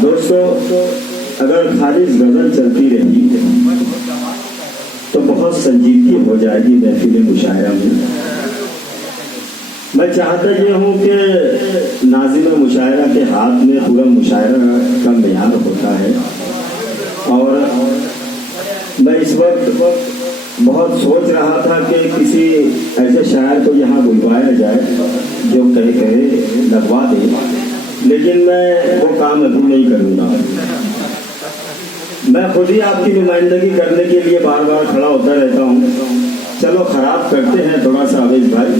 दोस्तों, अगर खालिद गजल चलती रही तो बहुत संजीदगी हो जाएगी महफिल मुशायरा में। मैं चाहता ये हूँ कि नाज़िम मुशायरा के हाथ में पूरा मुशायरा का बयान होता है, और मैं इस वक्त बहुत सोच रहा था कि किसी ऐसे शायर को यहाँ बुलवाया जाए जो कहे लगवा दे, लेकिन मैं वो काम अभी नहीं करूँगा। मैं खुद ही आपकी नुमाइंदगी करने के लिए बार बार खड़ा होता रहता हूँ। चलो खराब करते हैं थोड़ा सा अवेश भाई,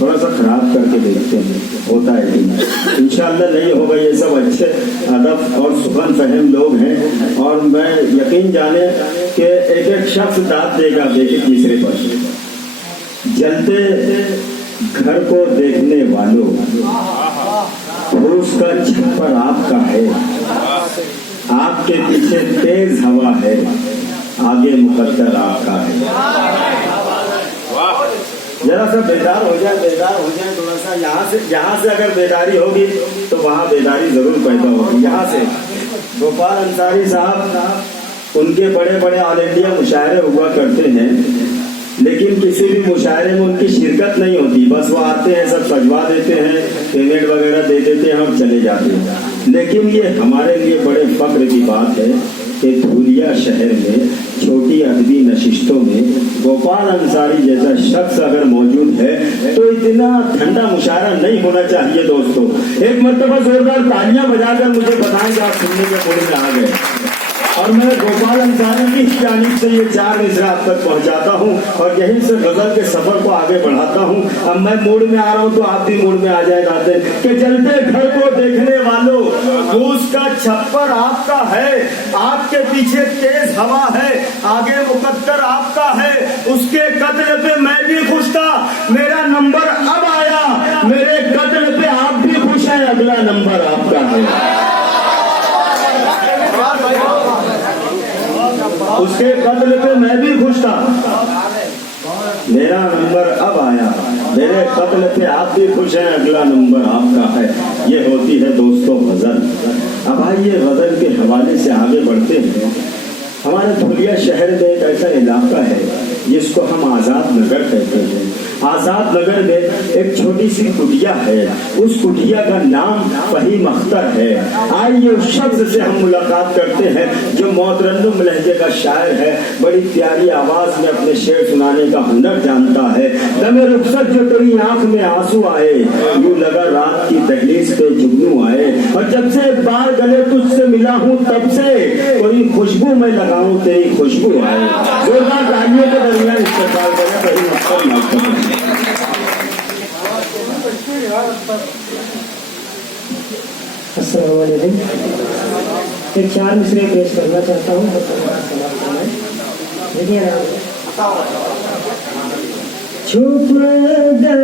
थोड़ा सा खराब करके देखते हैं होता है कि नहीं। इंशाअल्लाह नहीं होगा। ये सब अच्छे अदब और सुबह फहम लोग हैं, और मैं यकीन जाने कि एक एक शख्स दाद देगा देखे तीसरे पर। जलते घर को देखने वालों, फूस का छप्पर आपका है, आपके पीछे तेज हवा है, आगे मुकद्दर आपका है। जरा सा बेदार हो जाए थोड़ा सा। यहाँ से अगर बेदारी होगी तो वहाँ बेदारी जरूर पैदा होगी। यहाँ से गोपाल अंसारी साहब, उनके बड़े बड़े ऑल इंडिया मुशायरे हुआ करते हैं, लेकिन किसी भी मुशायरे में उनकी शिरकत नहीं होती। बस वो आते हैं, सब सजवा देते हैं, पेमेंट वगैरह दे देते हैं और चले जाते हैं। लेकिन ये हमारे लिए बड़े फख्र की बात है कि धूलिया शहर में छोटी अदबी नशिस्तों में गोपाल अंसारी जैसा शख्स अगर मौजूद है तो इतना ठंडा मुशायरा नहीं होना चाहिए। दोस्तों, एक मरतबा जोरदार तालियां बजाकर मुझे बताएं कि आप सुनने के मूड में आ गए। और मैं गोपाल अंसारी की जानिब से ये 4 मिसरा आप तक पहुंचाता हूँ और यहीं से गजल के सफर को आगे बढ़ाता हूँ। अब मैं मूड में आ रहा हूँ तो आप भी मूड में आ जाए गाते कि जलते घर को देखने वालों, फूस का छप्पर आपका है, आपके पीछे तेज हवा है, आगे मुकद्दर आपका है। उसके कत्ल पे मैं भी खुश था, मेरा नंबर अब आया। मेरे कत्ल पे आप भी खुश हैं, अगला नंबर आपका है। उसके कत्ल पे मैं भी खुश था, मेरा नंबर अब आया। मेरे कत्ल पे आप भी खुश हैं, अगला नंबर आपका है। ये होती है दोस्तों गजल। अब आइए गजल के हवाले से आगे बढ़ते हैं। हमारे धुलिया शहर में एक ऐसा इलाका है जिसको हम आजाद नगर कहते हैं। आजाद नगर में एक छोटी सी कुटिया है, उस कुटिया का नाम फहीम अख्तर है। आइए उस शख्स से हम मुलाकात करते हैं जो मोतरन्नुम लहजे का शायर है, बड़ी प्यारी आवाज में अपने शेर सुनाने का हुनर जानता है। दमे रुखसत जो तेरी आंख में आंसू आए, यूं लगा रात की दहलीज पे जुगनू आए, और जब से एक बार गले तुझसे मिला हूँ तब से कोई खुशबू मैं लगाऊं तेरी खुशबू आए। जोरदार तालियों के दरमियान इस्तेमाल करें फहीम अख्तर नाम। अस्सलाम वालेकुम। एक 4 मिसरे पेश करना चाहता हूँ। देखिए, छुप गए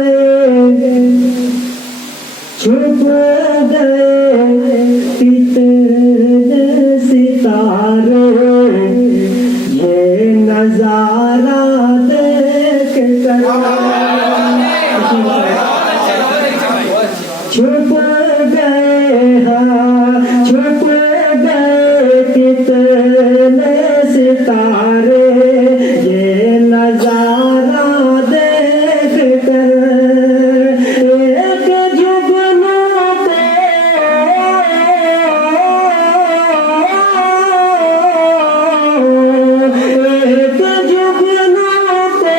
इतने सितारे, ये नजारा देख कर छुप गए कितने सितारे, ये नजारा देख कर एक जुगनू पे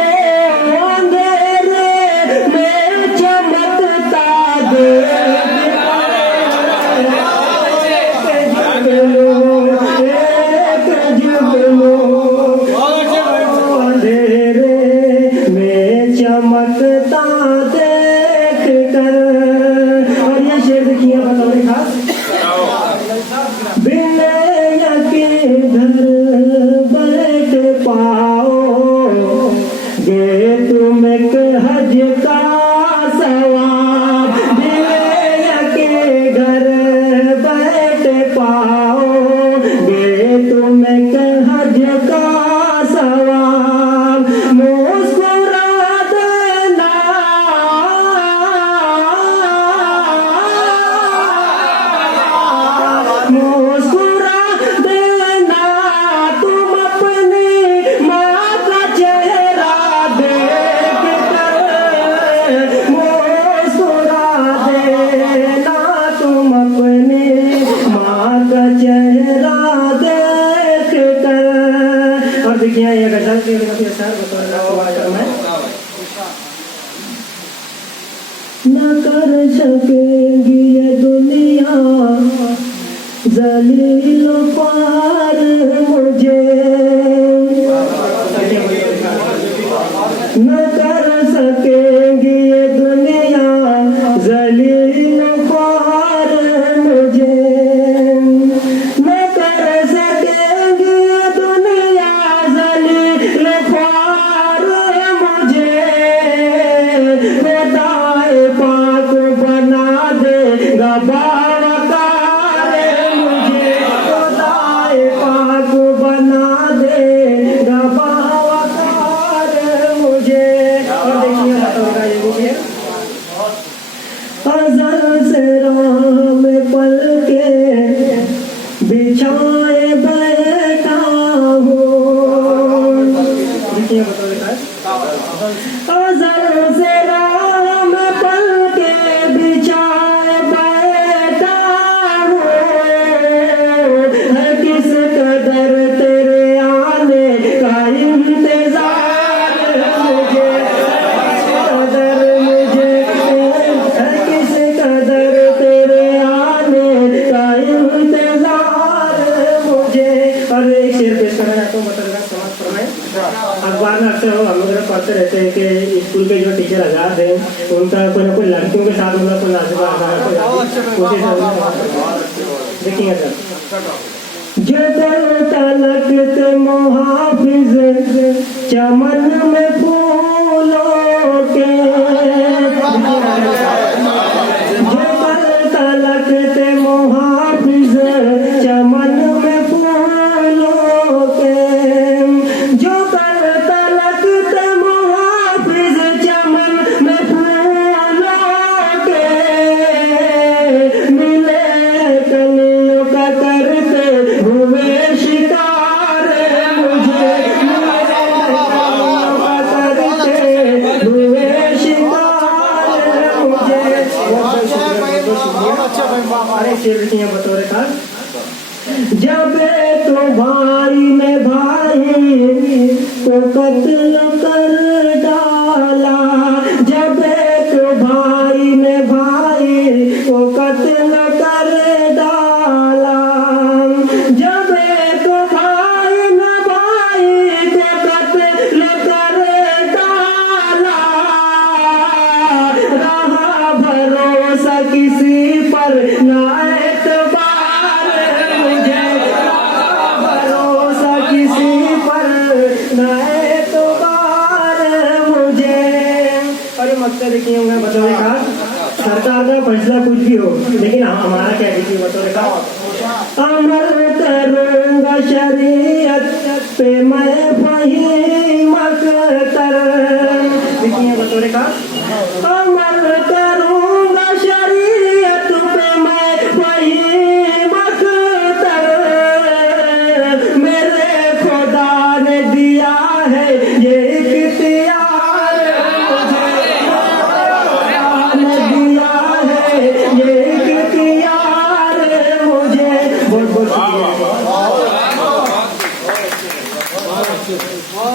अंधेरे में चमकता चमकता देख कर। और ये शेर देखिए बतौर खास, बिना यकीन घर बैठ पाओगे तुम एक हज का सवाब, बिना यकीन घर बैठ पाओगे तुम एक हज का सवाब। मुस्कुरा देना कहते रहते हैं कि स्कूल के जो टीचर आजाद हैं उनका कोई ना कोई लड़कियों के साथ उनका कोई नाजुका कोशिश देखिए सर। जदल तलक ते मुहाफिज चमन में फूलों के, जदल तलक ते मुहाफिज चमन में फूलों के, जो कल तलक ते मुहाफिज चमन में फूलों के, मिले कलियों का करते हुए शिकार मुझे, करते हुए शिकार मुझे। अरे शेर की बतौर का, जब तो भाई ने भाई को कत्ल कर डाला, जब तो भाई ने भाई को कत्ल कर डाला, जब तो भाई ने भाई को कत्ल कर डाला, रहा भरोसा किसी पर ना एतबार मुझे, रहा भरोसा किसी पर ना एतबार मुझे। और ये मकसद देखिए होंगे बतौर का, सरकार का फैसला कुछ भी हो लेकिन हमारा क्या देखिए बतौर का, अमल करूंगा शरीयत पे मैं वही मकतर, देखिए बतौर का, अमल करूंगा शरीयत पे मैं वही मकतर, मेरे खुदा ने दिया है ये इख्तियार मुझे, खुदा ने दिया है ये इख्तियार मुझे। बहुत बहुत शुक्रिया।